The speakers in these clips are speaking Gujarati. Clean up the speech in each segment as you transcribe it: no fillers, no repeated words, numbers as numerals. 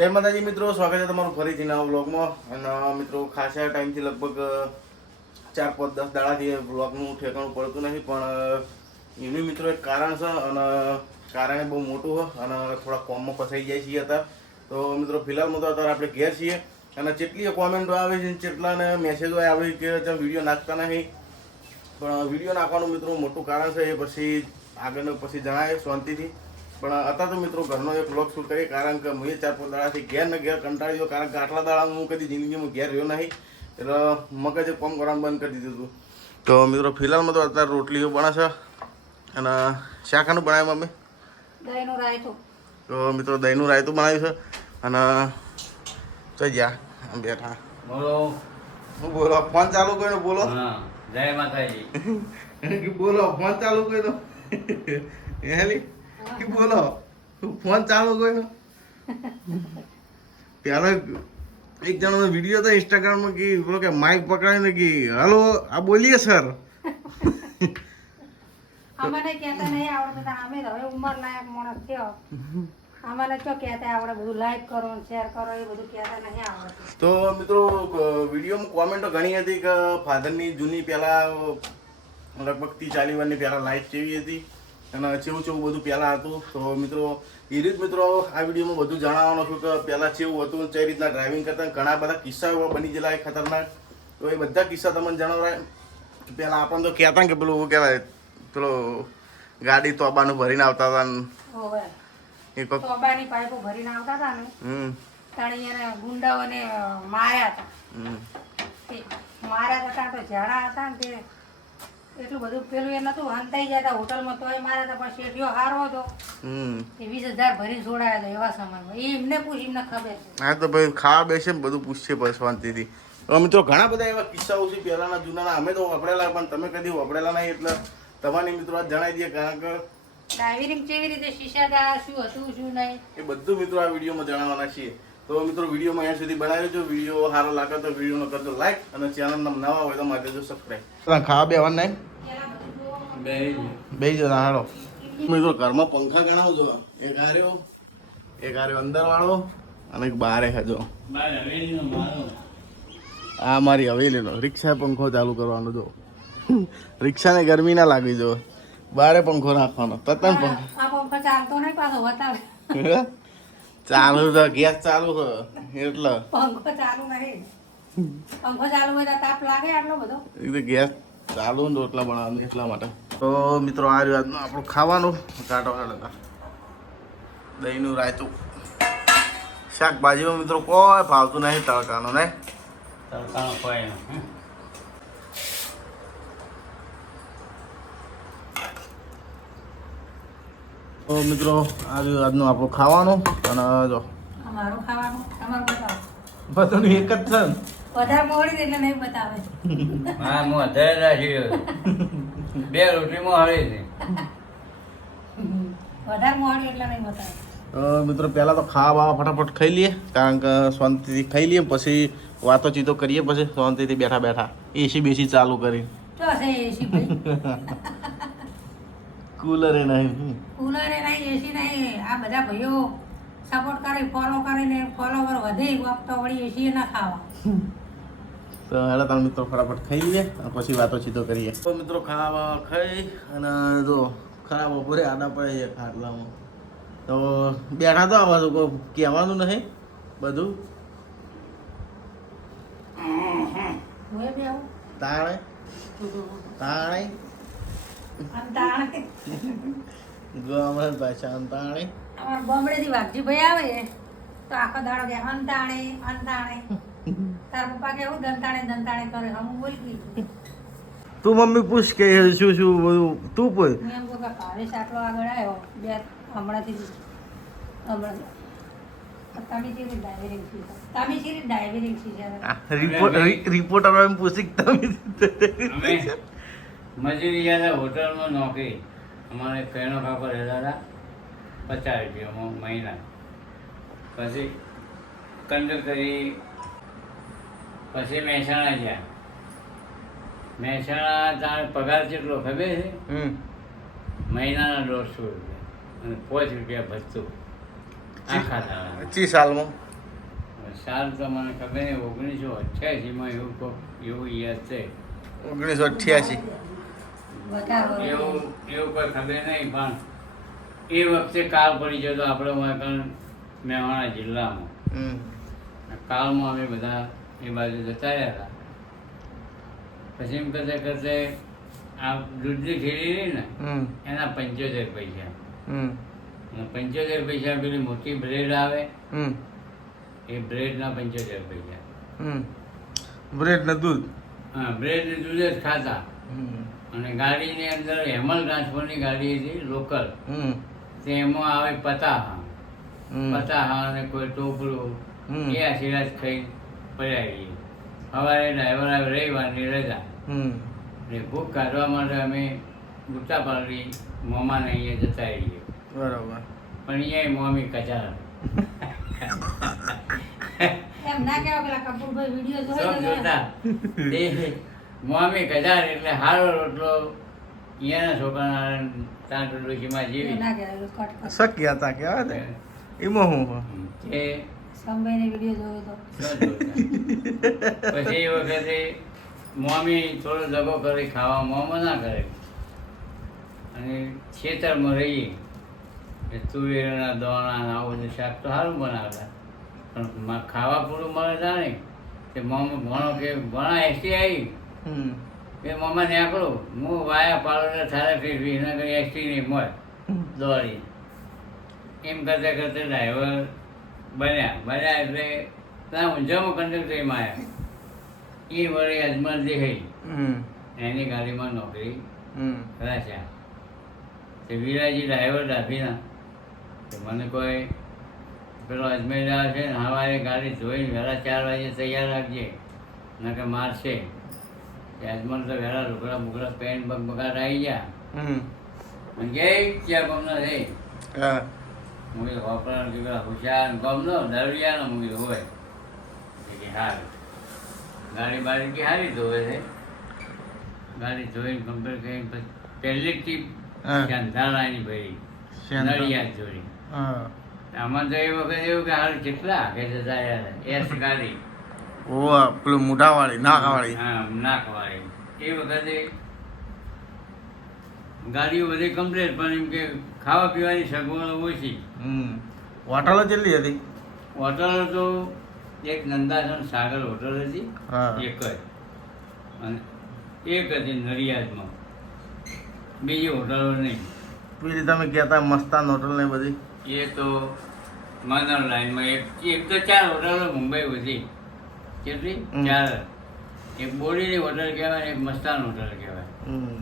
જય માતાજી મિત્રો, સ્વાગત છે તમારું ફરીથી નવા વ્લોગમાં. અને મિત્રો ખાસા ટાઈમથી લગભગ 4-5-10 દાડાથી વ્લોગનું ઠેકાણું પડતું નથી, પણ એનું મિત્રો એક કારણ છે અને કારણે બહુ મોટું છે અને થોડા કોમમાં ફસાઈ જાય છીએ હતા. તો મિત્રો ફિલહાલમાં તો અત્યારે આપણે ઘેર છીએ અને જેટલી કોમેન્ટો આવે છે જેટલાને મેસેજો આવે કે તમે વિડીયો નાખતા નહીં, પણ વિડીયો નાખવાનું મિત્રો મોટું કારણ છે. એ પછી આગળનું પછી જણાય શાંતિથી. પણ અત્યારે તો મિત્રો ઘરનો એક વ્લોગ શૂટ કરીએ, કારણ કે હું 4-5 દાડાથી ઘેર ને ઘેર કંટાળી ગયો, કારણ કે આટલા દાડા હું કદી જિંદગીમાં ઘેર રહ્યો નહીં, એટલે મગજ કામ કરવાનું બંધ કરી દીધું હતું. તો મિત્રો ફિલહાલમાં તો અત્યારે રોટલીઓ બને છે અને શાકાનું બનાવ્યું મમ્મી? દહીંનું રાયતું. તો મિત્રો દહીંનું રાયતું બનાવ્યું છે અને જઈ ગયા બેઠા. બોલો. હું બોલો? ફોન ચાલુ કર્યો? બોલો. હા, જય માતાજી. બોલો, ફોન ચાલુ કર્યો? હેલી કે બોલો, ફોન ચાલુ કર્યો? પેલા એક જણનો વિડીયો હતો ઇન્સ્ટાગ્રામમાં કે બોલો કે માઇક પકડાઈને કે હલો આ બોલીએ સર. અમને કહેતા નહીં આવડતું, અમે હવે ઉંમર લાયક માણસ થયો, અમને શું કહેતા આવડે? બધું લાઈક કરો ને શેર કરો એ બધું કહેતા નહીં આવડતું. તો મિત્રો વિડીયોમાં કોમેન્ટો ઘણી હતી કે ફાધરની જૂની પહેલાં લગભગ 30-40 વર્ષની પહેલાં લાઈફ જેવી હતી અને ચેવું બધું પહેલાં હતું. તો મિત્રો એ રીત મિત્રો આ વિડીયોમાં બધું જણાવવાનું છું કે પહેલાં ચેવું હતું, કઈ રીતના ડ્રાઇવિંગ કરતા. ઘણા બધા કિસ્સા એવા બની ગયેલા ખતરનાક. તો એ બધા કિસ્સા તમને જણાવરાય. પહેલાં આપણને તો કહેતા કે પેલું શું કહેવાય, પેલો ગાડી તોબાનું ભરીને આવતા હતા ને હોવે. એ કોક તોબાની પાઇપો ભરીને આવતા હતા ને તાણી એને ગુંડાઓને માર્યા હતા. તે માર્યા હતા તો ઝાડા હતા ને તે એટલું બધું પેલું એ નતું હંતાઈ જતા હોટલમાં, તોય માર્યા હતા. પણ શેઠિયો હારો હતો એ 20,000 ભરીને છોડાયા હતા એવા સમયમાં. એ એમને પૂછ, એમને ખબર છે. હા તો ભાઈ ખાવા બેસે ને બધું પૂછશે પછી શાંતિથી. હવે મિત્રો ઘણા બધા એવા કિસ્સાઓ છે પહેલાના જૂનાના. અમે તો વાપરેલા, પણ તમે કદી વાપરેલા નહીં, એટલે તમારી મિત્રો આ જણાવી દઈએ. કારણ કે ડ્રાઇવિંગ કેવી રીતે શીખ્યા, શું હતું શું નહીં, એ બધું મિત્રો આ વિડીયોમાં જણાવવાના છીએ. તો મિત્રો વિડીયોમાં અહીંયા સુધી બનાવ્યો જો. વિડીયો સારો લાગે તો વિડીયોનો કરજો લાઈક અને ચેનલના નવા હોય તો મારે જો સબસ્ક્રાઈબ. ખાવા બેવાનું નહીં બે જણા હાલો. મિત્રો ઘરમાં પંખા ગણાવજો. એક આર્યો, એક આર્યો અંદર વાળો અને એક બારે હજો. આ મારી હવેલીનો રિક્ષા પંખો ચાલુ કરવાનો. જો રિક્ષાને ગરમી ના લાગવી જો, બારે પંખો નાખવાનો. તતન પંખો આ પંખો ચાલતો નહીં પાછો બતાવે. ચાલુ તો ગેસ ચાલુ છે એટલે પંખો ચાલુ નહીં. પંખો ચાલુ હોય તો તાપ લાગે આટલો બધો? ગેસ ચાલુ ને રોટલા બનાવવાનું એટલા માટે. તો મિત્રો આ રહ્યું આજનું આપણું ખાવાનું. કાંટો દહીંનું રાયતું. શાકભાજીમાં મિત્રો કોઈ ભાવતું નહીં તડકાનો ને તડકાનો કોઈ નહીં. તો મિત્રો આ રહ્યું આજનું આપણું ખાવાનું. અને જો અમારું ખાવાનું તમારું બતાવો. બધું એક જ છે ને. વધારે મોડી એટલે નહીં બતાવે. હા, હું અત્યારે રાખ્યો 2 રોટલીમાં હળી છે. વધારે મોડી એટલે નહીં બતાવે. મિત્રો પહેલાં તો ખાવા બાવા ફટાફટ ખાઈ લઈએ, કારણ કે શાંતિથી ખાઈ લઈએ પછી વાતો ચીતો કરીએ. પછી શાંતિથી બેઠા બેઠા એસી બેસી ચાલુ કરી. તો છે એસી ભાઈ. કુલરે નહીં, કુલરે નહીં, એસી નહીં. આ બધા ભાઈઓ સપોર્ટ કરે, ફોલો કરીને ફોલોવર વધે તો વળી એસી ના ખાવા. તો હેલો તમે મિત્રો ફટાફટ ખાઈ લઈએ અને પછી વાતો ચીતો કરીએ. તો મિત્રો ખાવા ખાઈ અને જો ખરાબ બપોરે આડા પડે છે ખાટલામાં. તો બેઠા તો આવા કોઈ કહેવાનું નહીં બધું. હું એ બી આવું. તાણે તાણે અંતાણે. ગામડા ભાષા તાણે. અમારા બોમ્બેથી વાઘજીભાઈ આવે તો આખો દાડો કે અંતાણે અંતાણે. તાર પપ્પા કેવું દંતાણે દંતાણે કરે, હું બોલી ગઈ. તું મમ્મી પૂછ કે શું શું બધું તું પૂછ. હું એમ કહું કે ભાવેશ આટલો આગળ આવ્યો હમણાંથી તમે શીરી ડાયવિંગ શીખો, તમે શીરી ડાયવિંગ શીખ્યા. રિપોર્ટર એમ પૂછી તમે અમે મજૂરી ગયા હોટલમાં નોકરી. અમારે કહેનો કાકો રહેતા હતા 50 રૂપિયામાં મહિના. પછી કંડક્ટરી. પછી મહેસાણા ગયા. મહેસાણા તારે પગાર કેટલો ખબર છે? મહિનાના 150 રૂપિયા અને 5 રૂપિયા ભથ્થું. આખા દાડા 25 સાલમાં સાલ તો મને ખબર નહીં 1988માં એવું એવું યાદ છે 1988. વધારે એવું એવું કોઈ ખબર નહીં પણ એ વખતે કાળ પડી જતો આપણે વાંકણ મહેસાણા જિલ્લામાં હમ. કાળમાં અમે બધા એ બાજુ જતા રહ્યા હતા પછી એમ કરતે આ દૂધની થેલી રહી ને હમ. એના 75 પૈસા હમ. અને 75 પૈસા પેલી મોટી બ્રેડ આવે હમ. એ બ્રેડના 75 પૈસા હમ. બ્રેડ ને દૂધ. હા બ્રેડ ને દૂધ જ ખાતા હમ. અને ગાડીની અંદર હેમલ ટ્રાન્સફરની ગાડી હતી લોકલ હમ. તે એમાં આવે પતાહા હમ. પતાહા અને કોઈ ટોપરું હમ. એ આશીર્વાદ ખાઈ પડ્યા રહીએ સવારે ડ્રાઈવર આવે રવિવારની રજા હમ. એટલે ભૂખ કાઢવા માટે અમે ગુટ્ટા પાડી મોમાને અહીંયા જતા રહીએ બરાબર. પણ અહીંયા મોમી કચાર એમ ના કહેવાય પેલા કપૂરભાઈ વિડીયો સૌ જોઈ જોતા તે મોમી કચાર એટલે હારો રોટલો અહીંયાના છોકરાના ત્યાં ડોશીમાં જીવી ના કહેવાય કટ કર શક્ય હતા કેવા ને એમાં હું એ સંભાઈને વિડીયો જોયો તો સૌ જોતા. પછી એ વખતે મોમી થોડો દગો કરી ખાવા મોમો ના કરે અને ખેતરમાં રહીએ એ તુવેરના દોણા ને આવું બધું શાક તો સારું બનાવતા પણ ખાવા પૂરું મળે જાણે તે મોમાં ભણો કે ભણા એસટી આવી હમ. એ મોમાં નીકળો હું વાયા પાડો થારે ફેરવી એના કરી એસટી નહીં મળે દોડી એમ કરતા કરતા ડ્રાઈવર બન્યા એટલે ત્યાં ઊંઝામાં કંડક્ટરમાં આવ્યા એ વળી અજમલ દેખાઈ હમ. એની ગાડીમાં નોકરી હમ. રાખ્યા તે વીરાજી ડ્રાઈવર ડાભીના તો મને કોઈ પેલો અજમેર આવે છે ને સવારે ગાડી ધોઈને વહેલા 4 વાગે તૈયાર રાખજે નકર મારશે તે અજમલ તો વહેલા લુગડા બુગડા પેન્ટ બગાડ આવી ગયા હમ. મને કે ક્યાં ગમનો છે હા. હું કીધું હોપરાનો દીકરા હુશિયાર ગમનો દરિયાનો હું કીધું હોય કે સારું ગાડી બાડી કે સારી ધોવે છે ગાડી ધોઈને કમ્પ્લીટ કરીને પછી પહેલી ટીપ હા. શાંતાલાની ભરી શાંતા- નડિયાદ જોડી હા. આમાં તો એ વખત એવું કે હાલ કેટલા કે જતા યાર એસ ગાડી ઓવા પેલું મોઢાવાળી નાકવાળી. હા નાખવાળી એ વખતે ગાડીઓ બધી કમ્પ્લીટ પણ એમ કે ખાવા પીવાની સગવડો ઓછી હમ. હોટલો કેટલી હતી? હોટલો તો એક નંદાસન સાગર હોટલ હતી હા. એક જ અને એક હતી નડિયાદમાં બીજી હોટલો નહીં પેલી તમે કહેતા મસ્તાન હોટલ ને બધી. એ તો મનર લાઈનમાં એક તો 4 હોટલો મુંબઈ હતી કેટલી હમ. 4 એક બોડીની હોટલ કહેવાય ને એક મસ્તાન હોટલ કહેવાય હમ.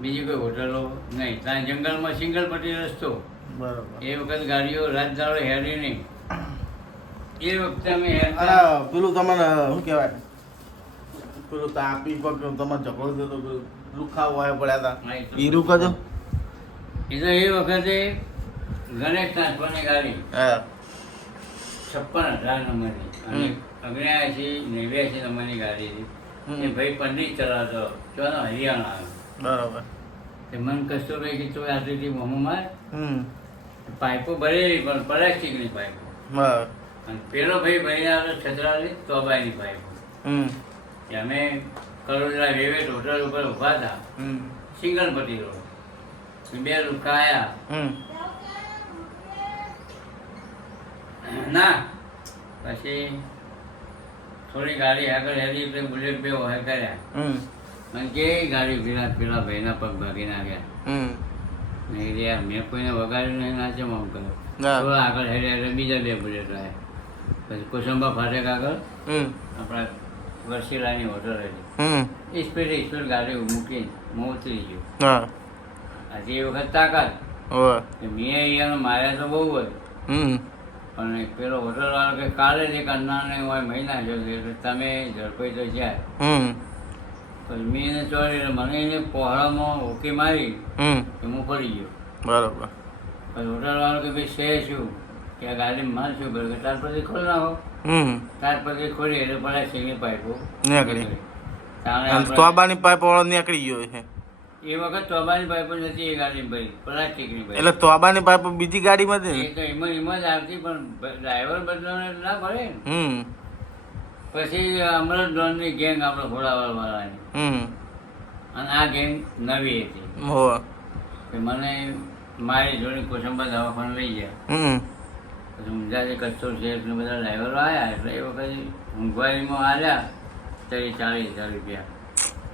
બીજી કોઈ હોટલો નહીં ત્યાં જંગલમાં સિંગલ પટ્ટી રસ્તો બરોબર. એ વખત ગાડીઓ રાત દાડો હેરી નહીં એ વખતે અમે હેરતા અને પેલું તમને શું કહેવાય પેલું તાપી પર તમારે ઝઘડો થયો તો પેલું લુખા વાય પડ્યા હતા હા, એ તો હીરું કજો. એ તો એ વખતે ગણેશ ટ્રાન્સફરની ગાડી હા. 56,000 નંબરની અને 79-89 નંબરની ગાડી હતી એ ભાઈ પંડિત ચલાવતો ચોનો હરિયાણા બરોબર. તે મન કસ્તુરભાઈ કે તું આટલી મોમો માર હમ. પાઇપો ભરેલી પણ પ્લાસ્ટિકની પાઇપો બરાબર. અને પેલો ભાઈ ભરીને આવ્યો છત્રાલી તોબાઈની પાઇપો હમ. કે અમે કરોડલા વેવેટ હોટલ ઉપર ઊભા હતા હમ. સિંગલ પટ્ટી રોડ 2 લુકા આવ્યા હમ. ના પછી થોડી ગાડી આગળ હેરી એટલે બુલેટ બે વહે કર્યા હમ. મને કે ગાડી પેલા ભાઈના પગ ભાગી નાખ્યા હમ. મેં કીધું યાર મેં કોઈને વગાડ્યું નહીં નાચે આમ કર્યો ના. થોડા આગળ હેર્યા એટલે બીજા 2 બુલેટ આવ્યા પછી કોસંબા ફાટક આગળ હમ. આપણા વર્ષીલાની હોટલ હતી હમ. સ્પીડ ગાડી મૂકીને હું ઉતરી ગયો હા. આજે એ વખત તાકાત ઓવે. કે મેં અહીંયા માર્યા તો બહુ જ હમ. પણ એક પેલો હોટલવાળો કે કાલે જ એક અન્નાને હોય મહિના જો એટલે તમે ઝડપાઈ તો જાય હમ. પછી મેં એને ચોરી એટલે મને એને પહોળામાં ઓકી મારી હમ. કે હું પડી ગયો બરોબર. પછી હોટલવાળો કે ભાઈ છે શું કે આ ગાડીમાં માલ શું કર્યું કે તાર પછી ખોલી નાખો હમ. તાર પછી ખોલી એટલે પડ્યા સિંગની પાઇપો નીકળી. તાણે અને તોબાની પાઇપ વાળો નીકળી ગયો છે. એ વખત તોબાની પાઇપ નથી એ ગાડી ભાઈ પ્લાસ્ટિકની ભાઈ એટલે તોબાની પાઇપ બીજી ગાડીમાં હતી એ તો એમાં જ આવતી પણ ડ્રાઈવર બદલાવને ના પડે ને. હમ પછી અમરત ડોનની ગેંગ આપણે ઘોડાવાળ વાળાની હમ અને આ ગેંગ નવી હતી હો કે મને મારી જોડે કોસંબા દવાખાને લઈ ગયા. હમ પછી ઊંઝાથી કચ્છો છે એટલે બધા ડ્રાઈવરો આવ્યા એટલે એ વખતે મોંઘવારીમાં આવ્યા તો એ 40,000 રૂપિયા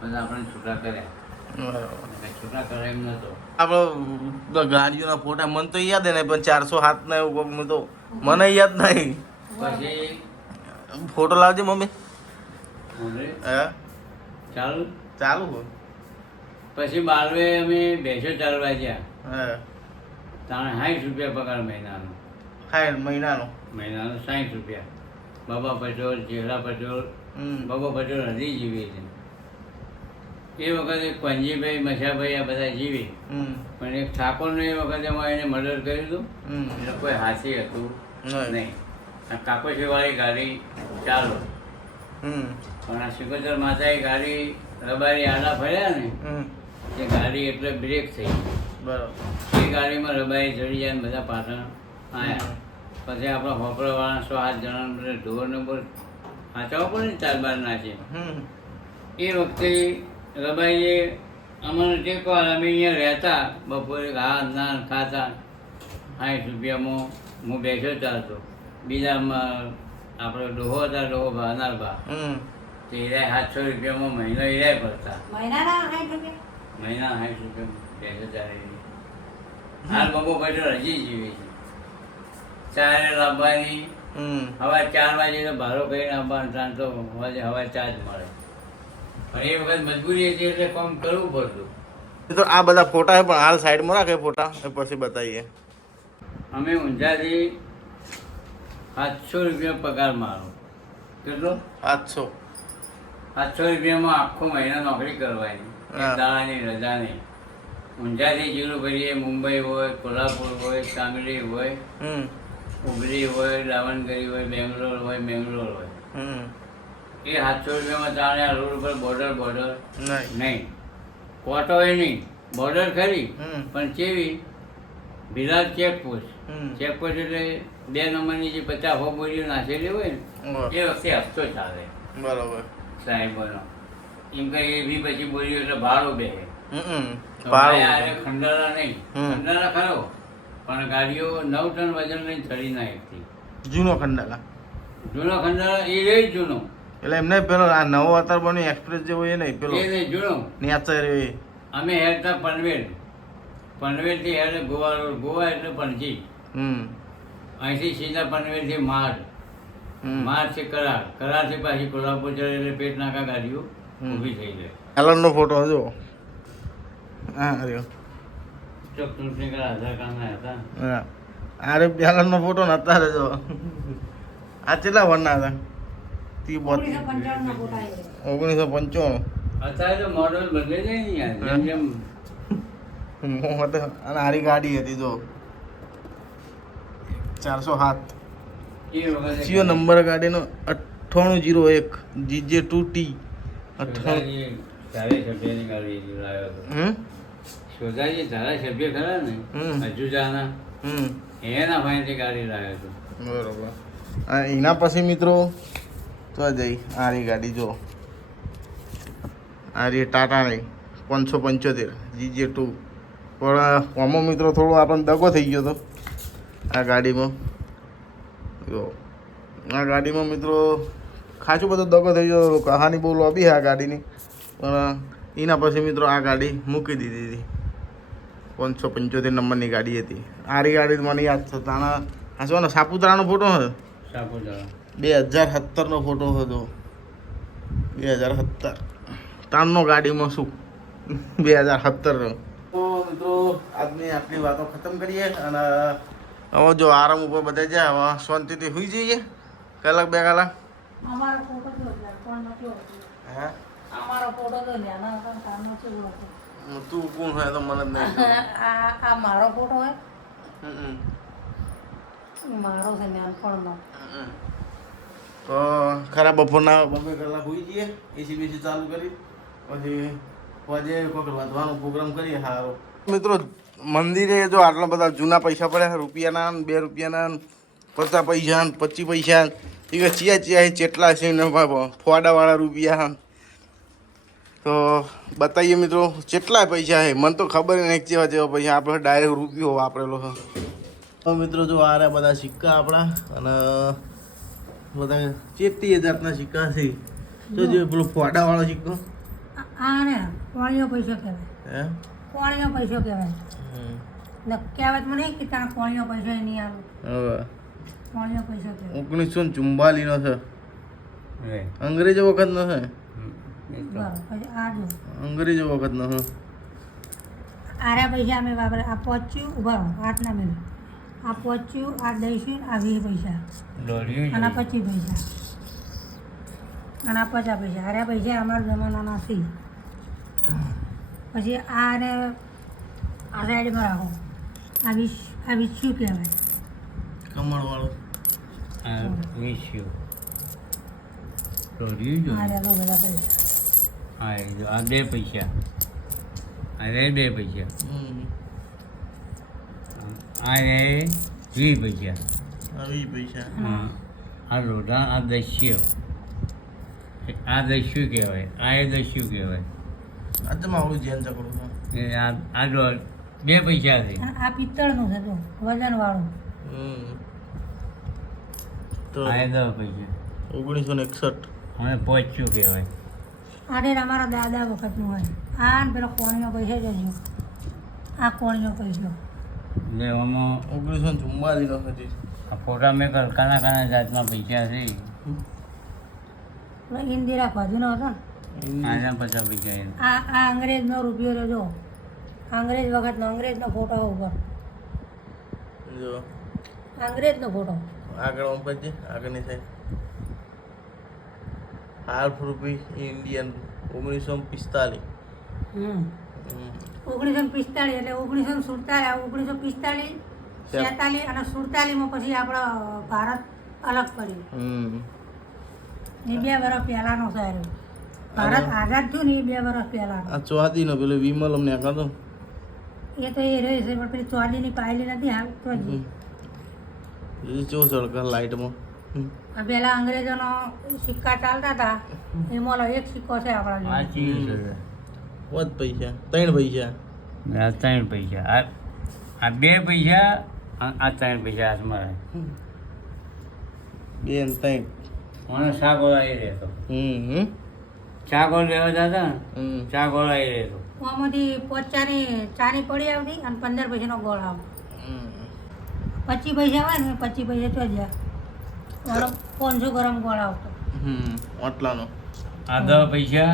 બધા આપણે છૂટા કર્યા. એટલે છૂટા કર્યા એમ નતો. આપણે ગાડીઓના ફોટા મને તો યાદ ને પણ 407 ના એવું કોક તો મને યાદ નહીં. પછી ફોટો લાવજે મમ્મી. હવે હા ચાલુ ચાલુ હો. પછી બારવે અમે ભેંસો ચાલવા ગયા. હા તાણે 60 રૂપિયા પગાર મહિનાનો. હા મહિનાનો. મહિનાનો 60 રૂપિયા. બાબા પટેલ ચેહરા પટેલ બાબા પટેલ હજી જીવે છે. એ વખતે પંજીભાઈ મશાભાઈ આ બધા જીવે પણ એક ઠાકોરને એ વખતે એમાં એને મર્ડર કર્યું હતું એટલે કોઈ હાથી હતું નહીં. આ કાકોશીવાળી ગાડી ચાલો પણ આ સિકોતર માતાએ ગાડી રબારી આડા ફર્યા ને એ ગાડી એટલે બ્રેક થઈ. બરાબર. એ ગાડીમાં રબારી ચડી જાય ને બધા પાછળ આવ્યા. પછી આપણા હોપળાવાળા 7 જણા બધા ઢોરને બોલ વાંચવા પડે ને 4 નાચે. એ વખતે રબાઈએ અમને ટેકો અમે અહીંયા રહેતા બપોરે ઘા નાન ખાતા 60 રૂપિયામાં હું બેઠો ચાલતો. બીજામાં આપણે ડોહો હતા ડોહો ભાવનાર ભા તો એરાય 700 રૂપિયામાં મહિનો એરાય પડતા. મહિનાના 60 રૂપિયા. મહિના 60 રૂપિયામાં બેઠો ચાલે. હાલ બબો પટેલ હજી જીવે છે. ચારે લાવવાની હવા 4 વાગે તો ભાડો કરીને આવવાનું તાન તો હવા 4 જ મળે. પણ એ વખત મજબૂરી હતી એટલે કામ કરવું પડતું. તો આ બધા ફોટા છે પણ હાલ સાઈડમાં રાખે ફોટા એ પછી બતાવીએ. અમે ઊંઝાથી 700 રૂપિયા પગાર મારો. કેટલો? 800. 700 રૂપિયામાં આખો મહિના નોકરી કરવાની. એક દાડાની રજા નહીં. ઊંઝાથી જીરું ભરીએ મુંબઈ હોય કોલ્હાપુર હોય સાંગલી હોય ઉબરી હોય દાવણગરી હોય બેંગ્લોર હોય મેંગ્લોર હોય. એ 700 રૂપિયામાં તાણે આ રોડ ઉપર બોર્ડર નહીં કોટો એ નહીં બોર્ડર ખરી પણ કેવી ભીલાદ ચેકપોસ્ટ. ચેકપોસ્ટ એટલે 2 નંબરની જે 50 હો બોરીઓ નાખેલી હોય ને એ વખતે હપ્તો ચાલે. બરાબર. સાહેબોનો એમ કે એ બી પછી બોરીઓ એટલે ભાડો બે ખંડારા નહીં. ખંડારા ખરો પણ ગાડીઓ 9 ટન વજન લઈને ચડી ના શકતી. જૂનો ખંડાલા. જૂનો ખંડારા એ રહી જૂનો એટલે એમને પેલો આ નવો અત્યારે બન્યો એક્સપ્રેસ જેવો એ નહીં પેલો એ નહીં જૂનો. નેચર એ અમે હેડતા પનવેલથી હેડે ગોવા રોડ. ગોવા એટલે પણજી. અહીંથી સીધા પનવેલથી માર્ચથી કરારથી પાછી કોલ્હાપુર ચડે એટલે પેટ નાકા ગાડીઓ ઊભી થઈ જાય. એલનનો ફોટો જો. હા રહ્યો. ચોક ચૂંટણી કરા આધાર કાર્ડના હતા. હા અરે એલનનો ફોટો ને અત્યારે જો આ કેટલા વર્ષના હતા? 1995 ના ફોટા એ. 1995. અત્યારે તો મોડલ બદલે જાય ને યાર. જેમ અને આરી ગાડી હતી જો 407. એ વખતે જીઓ નંબર ગાડીનો 9801 GJ2T 98. ધારાસભ્યની ગાડી લાવ્યો હતો. શોધાજી ધારાસભ્ય ખરા ને હજુજાના એના ભાઈથી ગાડી લાવ્યો હતો. બરોબર. એના પછી મિત્રો તો જઈ આરી ગાડી જો આરી ટાટાની 575 GJ2. પણ આમાં મિત્રો થોડો આપણને દગો થઈ ગયો હતો આ ગાડીમાં. જો આ ગાડીમાં મિત્રો ખાસું બધો દગો થઈ ગયો. કહાની બહુ લોબી છે આ ગાડીની પણ એના પછી મિત્રો આ ગાડી મૂકી દીધી હતી. 575 નંબરની ગાડી હતી. આરી ગાડી મને યાદ છે તાણા આ શું ને સાપુતારાનો ફોટો હતો. સાપુતારા 2017નો ફોટો હતો. 2017 તારનો ગાડીમાં શું 2017નો. તો મિત્રો આજની આપણી વાતો ખતમ કરીએ અને હવે જો આરામ ઉપર બધા જાય હવે શાંતિથી સુઈ જઈએ 1 કલાક 2 કલાક. અમારો ફોટો તો યાર પણ નતો હતો. હે અમારો ફોટો તો નાના હતા તારનો ચેવો હતો. તું કોણ હોય તો મને જ નહીં. આ મારો ફોટો હોય. હમ. મારો છે નાનપણનો. તો ખરા બપોરના 2 કલાક સુઈ જઈએ એસી બેસી ચાલુ કરી પછી આજે કોઈ વધવાનો પ્રોગ્રામ કરીએ સારો. મિત્રો મંદિરે જો આટલા બધા જૂના પૈસા પડ્યા રૂપિયાના 2 રૂપિયાના 50 પૈસા 25 પૈસા એ ચિયા ચેટલા છે ને ફોડાવાળા રૂપિયા. તો બતાવીએ મિત્રો કેટલા પૈસા છે. મને તો ખબર નહીં જેવા પૈસા આપણે ડાયરેક્ટ રૂપિયો વાપરેલો છે. તો મિત્રો જો આ રહ્યા બધા સિક્કા આપણા અને બધા 70,000ના સિક્કા છે. તો જે પેલો ફોડાવાળો સિક્કો આ ને કોણીઓ પૈસો કહેવાય. હે કોણીઓ પૈસો કહેવાય. ને કહેવત મને કે તારા કોણીઓ પૈસો નહીં આવે. હવે કોણીઓ પૈસો કહેવાય. 1944 નો છે. રે. અંગ્રેજો વખતનો છે. બરાબર. પછી આ જો અંગ્રેજો વખતનો છે. આરા પૈસા અમે વાપરે. આ પહોંચ્યું ઉભા રહો 8 ના મિનિટ. આ પહોંચ્યું આ દઈશું આ 20 પૈસા દોડ્યું અને જ 25 પૈસા અને આ 50 પૈસા. આરા પૈસા અમારા જમાનાના છે. પછી આને આ સાઈડમાં રાખો. આ 20 શું કહેવાય? કમળવાળો. આ વીસ્યું દોડ્યું જ આ રહ્યા બધા પૈસા. હા એ જો આ 2 પૈસા આ રે 2 પૈસા આ રે 20 પૈસા આવી પૈસા. હા આ લોઢા આ દસ્યો આ દસ્યું કહેવાય આ એ દસ્યું કહેવાય આ તો મારું ધ્યાન ચકડું છે. એ આ 2 પૈસા છે અને આ પિત્તળનું છે જો વજનવાળું. તો આ એ 10 પૈસા 1961. મને પહોંચ્યું કહેવાય આને અમારા દાદા વખતનું હોય. આ ને પેલો કોણીઓ પૈસો જજો. આ કોણીઓ પૈસો. એટલે આમાં 1944 નો હતી. આ ફોટા મેં કાના કાના જાતના પૈસા છે પેલો ઇન્દિરા ગાંધીનો હતો ને. આના 50 પૈસા છે. આ અંગ્રેજનો રૂપિયો રહ્યો જો. અંગ્રેજ વખતનો અંગ્રેજનો ફોટો ઉપર. જો અંગ્રેજનો ફોટો. આગળ પછી આગળની સાઈડ હાફ રૂપી ઇન્ડિયન 1945. 1945 એટલે 1947 46 અને 47 પછી આપણો ભારત અલગ પડ્યું. એ 2 વર્ષ પહેલાનો છે. ભારત આઝાદ થયું ને એ 2 વર્ષ પહેલાનો. આ ચોહાદીનો પેલો વિમલ અમને આકાતો એ તો એ રહી છે પણ પેલી ચોડીની પાયલી નથી હાલ તો જ. એ ચો સળકા લાઈટમાં. આ પહેલા અંગ્રેજોનો સિક્કા ચાલતા હતા એમાં એક સિક્કો છે આ આપણા ચીજ છે વધ પૈસા 3 પૈસા. આ 3 પૈસા આ 2 પૈસા આ 3 પૈસા હાથમાં બે ને 3. મને શાક ઓળાઈ રહેતો શાક ઓળ લેવા જતા ને શાક ઓળાઈ રહેતો આમાંથી 5 ચાની પડી આવતી અને 15 પૈસાનો ગોળ આવે. 25 પૈસા હોય ને 25 પૈસા તો જ 500 ગરમ ગોળ આવતો. આટલાનો. આ 10 પૈસા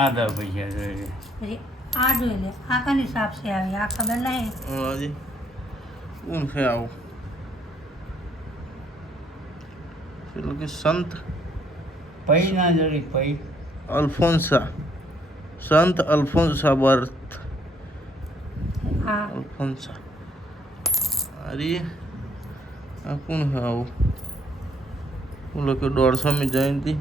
આ 10 પૈસા જોઈએ પછી આ જોઈ લે આ કની સાપ છે આવી આ ખબર નહીં. હજી કોણ છે આવું? પેલો કે સંત પૈ ના જોડી પૈ અલ્ફોન્સા. સંત અલ્ફોન્સા બર્થ. આ અલ્ફોન્સા. અરે આ કોણ છે આવું? બોલો કે 150મી જયંતિ.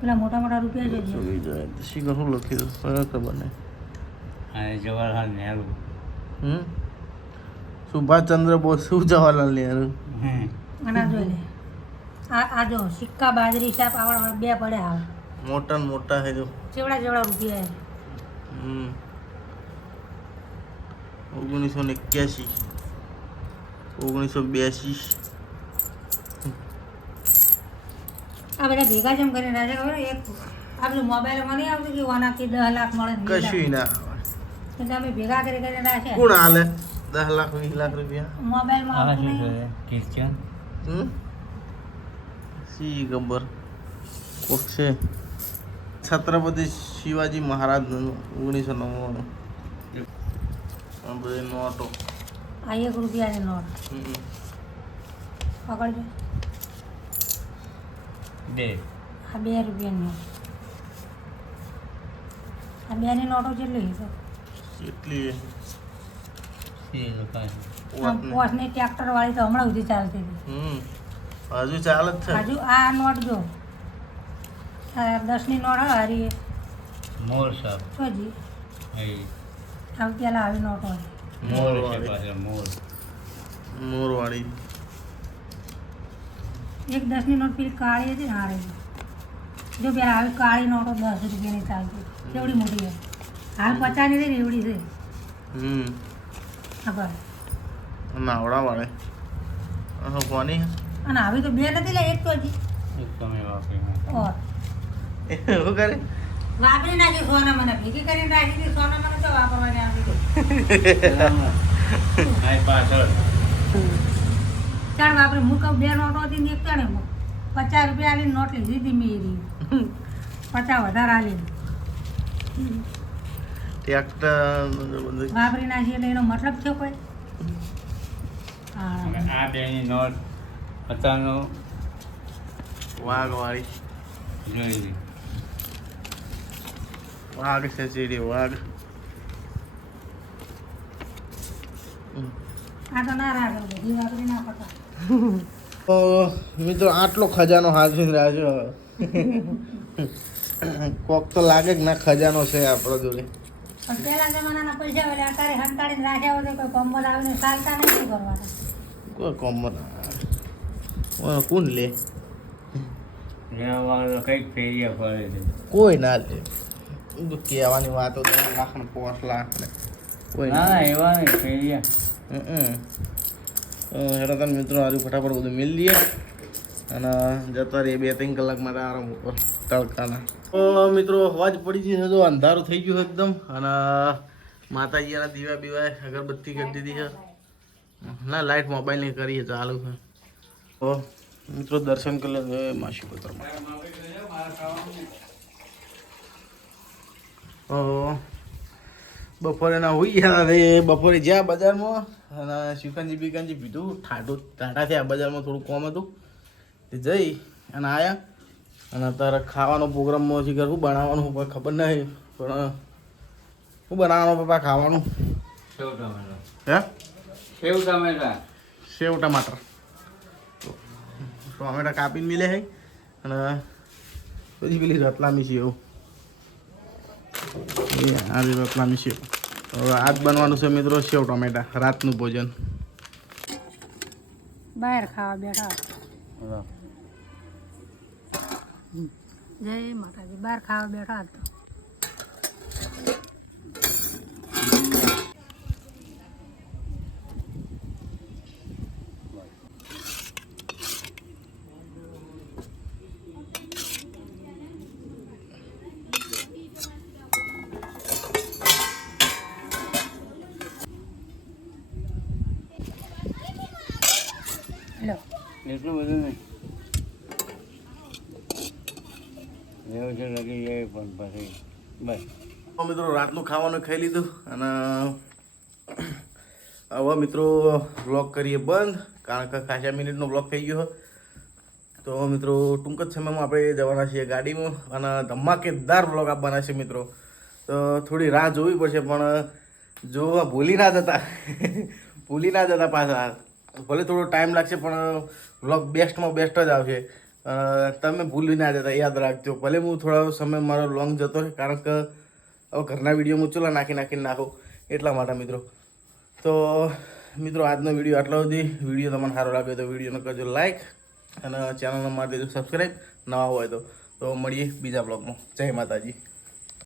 પેલા મોટા મોટા રૂપિયા જોઈએ. 150મી જયંતિ શીખર શું લખ્યું ખબર નહીં. અને જવાહરલાલ નહેરુ સુભાષચંદ્ર બોઝ શું જવાહરલાલ નહેરુ. અને આ જોઈ લે આ જો સિક્કા બાજરી સાપ આવડા 2 પડ્યા આવે. મોટા ને મોટા છે જો. જેવડા જેવડા રૂપિયા છે. 1981 1982. આ બધા ભેગા જેમ કરીને રાજે ખબર એક આપણું મોબાઈલમાં નહીં આવતું કે ઓનાથી 10 લાખ મળે ને 20 લાખ. કશું ના આવે. એટલે અમે ભેગા કરીને રાખ્યા. કોણ હાલે 10 લાખ 20 લાખ રૂપિયા? મોબાઈલમાં આ આવતું શું નહીં. કરે ક્રિશ્ચન સી ખબર કોક છે. છત્રપતિ શિવાજી મહારાજ 1999. આ બધી નોટો. આ 1 રૂપિયાની નોટ પકડજો. બે આ 2 રૂપિયાની નોટ. આ 2 ની નોટો કેટલી છે? એટલી પોસની ટ્રેક્ટર વાળી તો હમણાં સુધી ચાલતી હતી. હજુ ચાલે જ છે. હજુ આ નોટ જો 10 ની નોટ હારી મોર સાહેબ છોજી એ આમ પેલા આવી નોટો હોય. મોર છે પાછળ મોર. મોરવાળી. એક 10ની નોટ પેલી કાળી હતી ને હારે જો પેલા આવી કાળી નોટો 10 રૂપિયાની ચાલતી કેવડી મોટી છે હાલ 50ની રહી ને એવડી છે આગળ. નાવડા વાળે કોની અને આવી તો બે નથી લે એક તો હજી એક તમે વાપરી ઓર એવું કરે વાપરી નાખી સોના મને ભેગી કરીને રાખી હતી સોના મને તો વાપરવાની આવી ગઈ આ પાછળ ચાર વાપરી હું કહું બે નોટો હતી ને એક ચાણે 50 રૂપિયા આલીને નોટ લીધી હતી મેં એરી 50 વધારે આલીને ટ્રેક્ટર વાપરી નાખી એટલે એનો મતલબ થયો કોઈ હા અને આ બેની નોટ અત્યારનો વાઘ વાળી જોઈ લી. વાઘ છે ચીડી વાઘ. આ તો ના રાખે બધી વાપરી ના પતા તો મિત્રો આટલો ખજાનો હાજર રહ્યો છે. કોક તો લાગે કે ના ખજાનો છે આપણો જોડે. પણ પહેલા જમાનાના પૈસા એટલે અત્યારે હંતાડીને રાખ્યા હોય તો કોઈ કોમ્બલ આવીને ચાલતા નહીં શું કરવાના કોઈ કોમન કોણ લે લેવા વાળો કંઈક ફેરિયા પડે છે. કોઈ ના લે તો કહેવાની વાતો 10 લાખ ને 5 લાખ ને કોઈ ના ના એવા નહીં ફેરિયા. હેડો તને મિત્રો આજુ ફટાફટ બધું મિલ લઈએ અને જતા રહીએ 2-3 કલાકમાં આરામ ઉપર તડકાના. તો મિત્રો અવાજ પડી ગઈ છે તો અંધારું થઈ ગયું છે એકદમ અને માતાજીના દીવા બીવા અગરબત્તી કરી દીધી છે. ના લાઈટ મોબાઈલની કરીએ ચાલુ છે. તો મિત્રો દર્શન કરી લે માસી પત્રમાં. બપોરે ના હોઈ ગયા રે બપોરે જ્યાં બજારમાં અને શિકંજી બિકંજી પીધું ટાટા થયા બજારમાં થોડું કોમ હતું તે જઈ અને આવ્યા અને અત્યારે ખાવાનો પ્રોગ્રામમાં શીખર શું બનાવવાનું પણ ખબર નહીં પણ શું બનાવવાનું પપ્પા ખાવાનું સેવ ટમેટા. હે સેવ ટમેટા. સેવ ટમાટર ટમેટા કાપીને મિલે છે અને પછી પેલી રતલામી સેવ આજે રતલામી સેવ હવે આજ બનવાનું છે મિત્રો સેવ ટમેટા રાતનું ભોજન. બહાર ખાવા બેઠા જય માતાજી બહાર ખાવા બેઠા હતા. લો એટલું બધું નહીં એવું છે લગી જાય પણ પછી બસ. તો મિત્રો રાતનું ખાવાનું ખાઈ લીધું અને હવે મિત્રો વ્લોગ કરીએ બંધ કારણ કે ખાસા મિનિટનો વ્લોગ થઈ ગયો. તો મિત્રો ટૂંક જ સમયમાં આપણે જવાના છીએ ગાડીમાં અને ધમાકેદાર વ્લોગ આપવાના છે મિત્રો. તો થોડી રાહ જોવી પડશે પણ જો ભૂલી ના જતા પાછા ભલે થોડો ટાઈમ લાગશે પણ વ્લોગ બેસ્ટમાં બેસ્ટ જ આવશે. તમે ભૂલી ના જતા યાદ રાખજો. ભલે હું થોડો સમય મારો લોંગ જતો રહે કારણ કે હવે ઘરના વિડીયો હું ચૂલા નાખીને નાખું એટલા માટે મિત્રો. તો મિત્રો આજનો વિડીયો આટલો સુધી. વિડીયો તમને સારો લાગ્યો તો વિડીયોને કરજો લાઈક અને ચેનલને મારી દેજો સબસ્ક્રાઈબ નવા હોય તો મળીએ બીજા બ્લોગમાં. જય માતાજી.